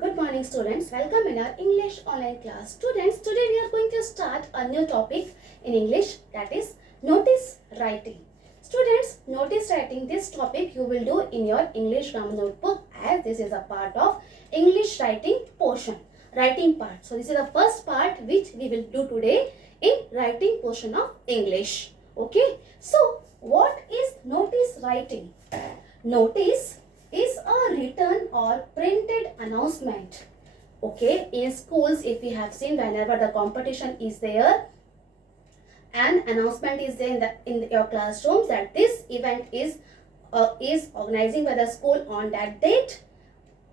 Good morning students, welcome in our English online class. Students, today we are going to start a new topic in English, that is notice writing. Students, notice writing, this topic you will do in your English grammar notebook as this is a part of English writing portion, writing part. So this is the first part which we will do today in writing portion of English. Okay, so what is notice writing? Notice is a written or printed announcement. Okay, in schools, if we have seen, whenever the competition is there, an announcement is there in your classrooms that this event is organizing by the school on that date.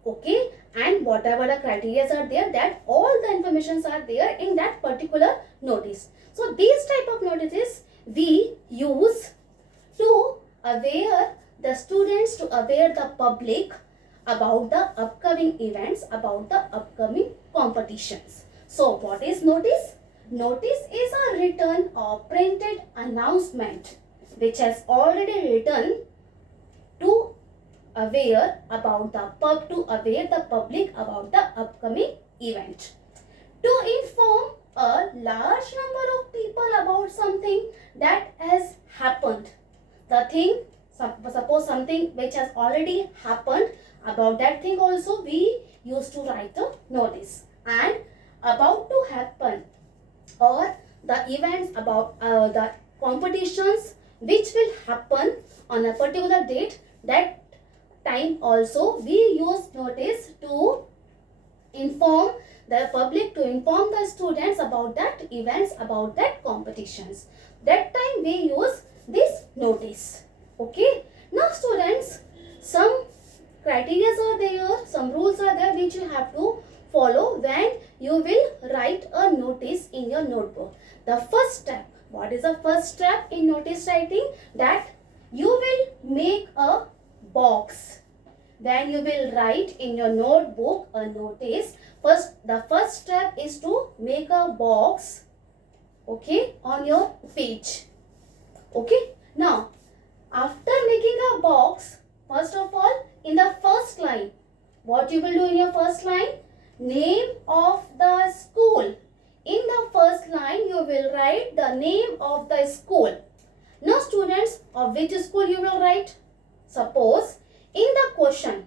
Okay, and whatever the criteria are there, that all the informations are there in that particular notice. So these type of notices we use to aware the students, to aware the public about the upcoming events, about the upcoming competitions. So what is notice? Notice is a written or printed announcement which has already written to aware about the public about the upcoming event. To inform a large number of people about something that has happened. The thing, suppose something which has already happened, about that thing also we used to write a notice. And about to happen, or the events about the competitions which will happen on a particular date, that time also we use notice to inform the public, to inform the students about that events, about that competitions. That time we use this notice. Okay, now students, some criteria are there, some rules are there which you have to follow when you will write a notice in your notebook. The first step, what is the first step in notice writing? That you will make a box. When you will write in your notebook a notice, the first step is to make a box, okay, on your page. Okay, now after making a box, first of all, in the first line, what you will do in your first line? Name of the school. In the first line, you will write the name of the school. Now students, of which school you will write? Suppose in the question,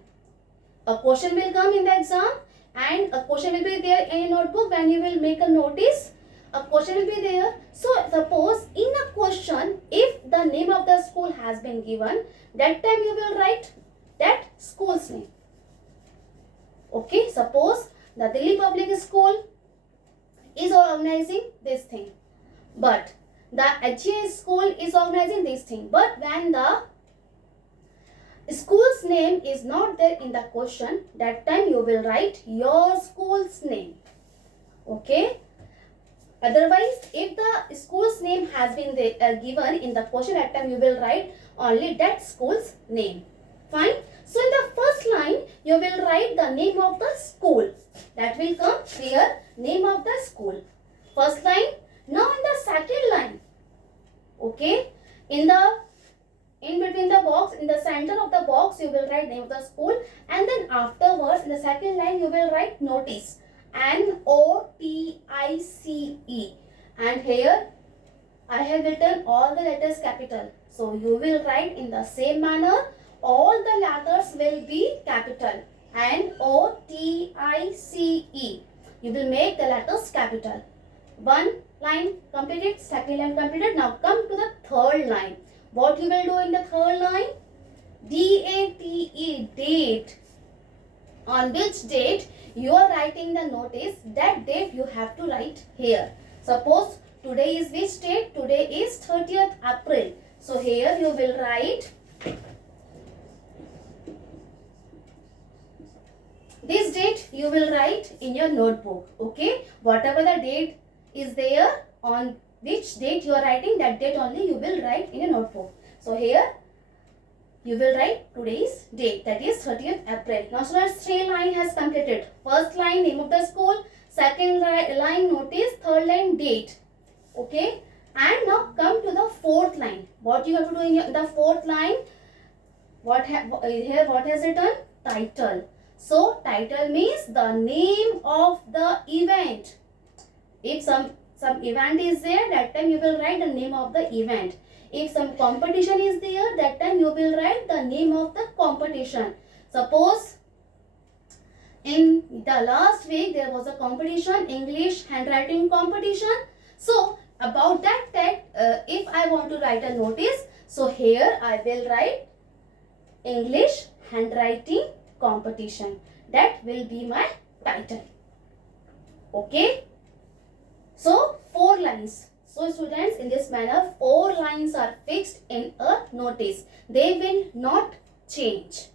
a question will come in the exam and a question will be there in your notebook. When you will make a notice, a question will be there. So suppose in a question, if the name of the school has been given, that time you will write that school's name. Okay, suppose the Delhi Public School is organizing this thing, but the HGS school is organizing this thing. But when the school's name is not there in the question, that time you will write your school's name. Okay. Otherwise, if the school's name has been given in the question, that time you will write only that school's name. Fine. So in the first line, you will write the name of the school. That will come here, name of the school. First line. Now in the second line, okay, in between the box, in the center of the box, you will write name of the school, and then afterwards in the second line you will write notice. Notice. And here I have written all the letters capital. So you will write in the same manner. All the letters will be capital. Notice. You will make the letters capital. One line completed, second line completed. Now come to the third line. What you will do in the third line? DATE, date. On which date you are writing the notice, that date you have to write here. Suppose today is which date? Today is 30th April. So here you will write this date, you will write in your notebook. Okay, whatever the date is there, on which date you are writing, that date only you will write in your notebook. So here you will write today's date, that is 30th April. Now students, 3 line has completed. First line name of the school, second line notice, third line date. Okay, and now come to the fourth line. What you have to do in the fourth line? What has written? Title. So title means the name of the event. If some event is there, that time you will write the name of the event. If some competition is there, that time you will write the name of the competition. Suppose in the last week there was a competition, English handwriting competition. So about that if I want to write a notice, so here I will write English handwriting competition. That will be my title. Okay. So 4 lines. So students, in this manner 4 lines are fixed in a notice. They will not change.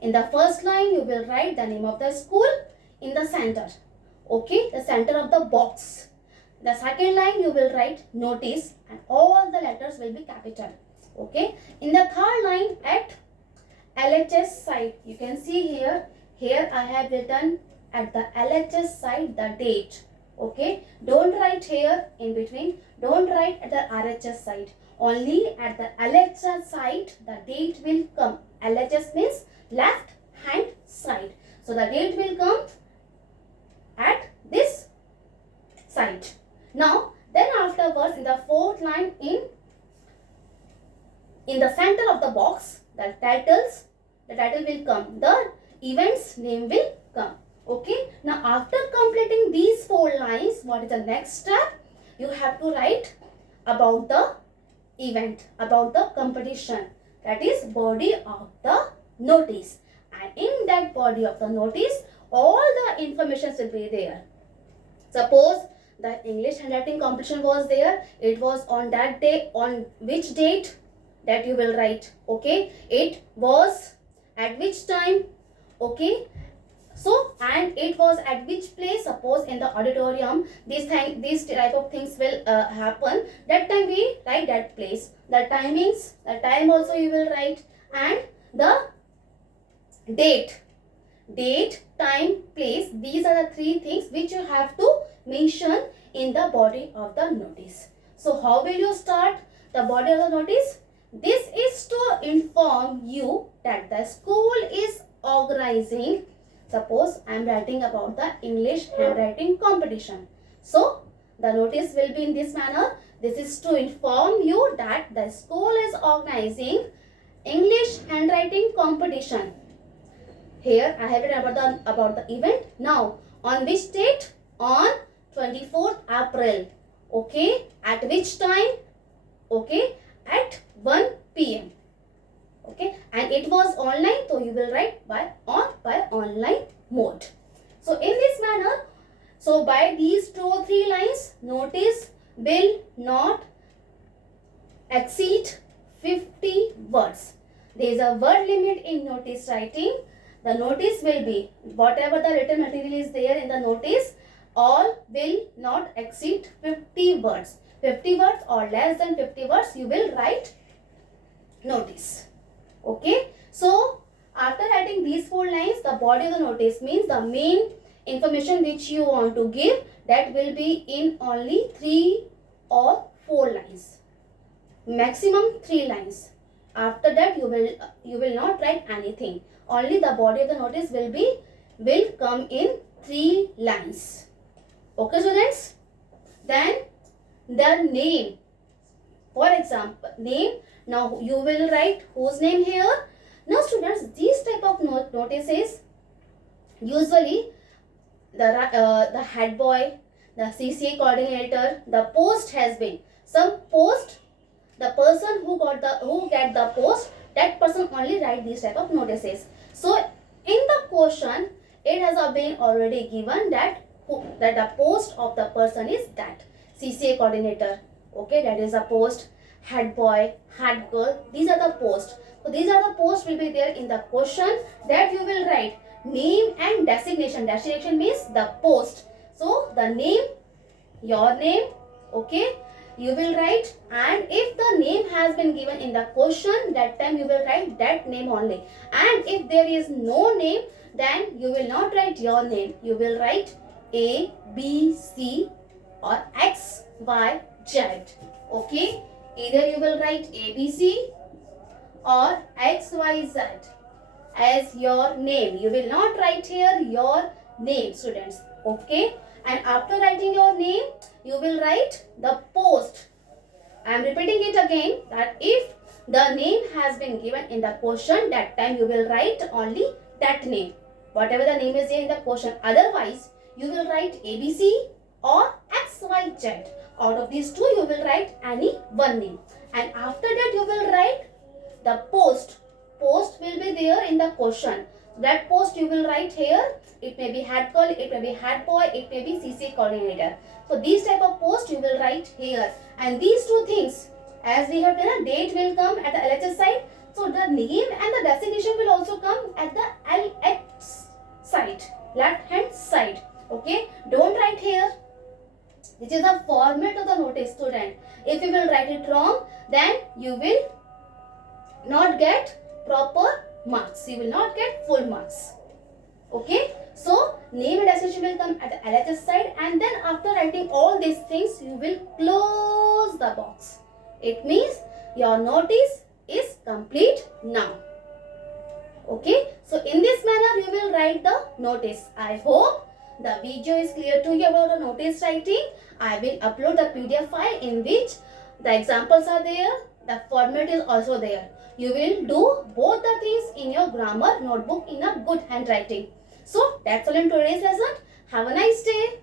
In the first line you will write the name of the school in the center. Okay, the center of the box. The second line you will write notice and all the letters will be capital. Okay. In the third line at LHS side, you can see here I have written at the LHS side the date. Okay, don't write here in between, don't write at the RHS side, only at the LHS side the date will come. LHS means left hand side, so the date will come at this side. Now then afterwards in the fourth line in the center of the box, the title will come, the event's name will come. Okay, now after completing these 4 lines, what is the next step? You have to write about the event, about the competition, that is body of the notice, and in that body of the notice all the information will be there. Suppose the English handwriting competition was there, it was on that day, on which date, that you will write. Okay, it was at which time. Okay, so and it was at which place. Suppose in the auditorium these type of things will happen, that time we write that place. The timings, the time also you will write, and the date, time, place. These are the 3 things which you have to mention in the body of the notice. So how will you start the body of the notice? This is to inform you that the school is organizing. Suppose I am writing about the English handwriting competition. So the notice will be in this manner. This is to inform you that the school is organizing English handwriting competition. Here I have written about the event. Now on which date? On 24th April. Okay, at which time? Okay, at 1 p.m. Okay, and it was online, so you will write by online mode. So in this manner, so by these 2 or 3 lines, notice will not exceed 50 words. There is a word limit in notice writing. The notice will be, whatever the written material is there in the notice, all will not exceed 50 words. 50 words or less than 50 words you will write notice. Okay, so after writing these 4 lines, the body of the notice means the main information which you want to give, that will be in only 3 or 4 lines, maximum 3 lines. After that you will not write anything, only the body of the notice will come in 3 lines. Okay students, then the name, for example name. Now you will write whose name here. Now students, these type of notices, usually the head boy, the CCA coordinator, the post has been, some post, the person who get the post, that person only write these type of notices. So in the question it has been already given that the post of the person is that CCA coordinator. Okay, that is a post. Head boy, head girl, these are the posts. So these are the posts will be there in the question, that you will write name and designation. Designation means the post. So the name, your name, okay, you will write, and if the name has been given in the question, that time you will write that name only. And if there is no name, then you will not write your name. You will write A, B, C or X, Y, Z. Okay. Either you will write ABC or XYZ. as your name. You will not write here your name, students. Okay. And after writing your name, you will write the post. I am repeating it again that if the name has been given in the question, that time you will write only that name. Whatever the name is there in the question. Otherwise, you will write ABC or XYZ. Out of these two, you will write any one name. And after that, you will write the post. Post will be there in the question. That post you will write here. It may be head girl, it may be head boy, it may be CC coordinator. So these type of post you will write here. And these two things, as we have done, a date will come at the LHS side. So the name and the designation will also come at the LX side, left hand side. Okay, don't write here. This is the format of the notice, student. If you will write it wrong, then you will not get proper marks. You will not get full marks. Okay. So name and designation will come at the LHS side, and then after writing all these things, you will close the box. It means your notice is complete now. Okay. So in this manner, you will write the notice. I hope the video is clear to you about the notice writing. I will upload the PDF file in which the examples are there. The format is also there. You will do both the things in your grammar notebook in a good handwriting. So that's all in today's lesson. Have a nice day.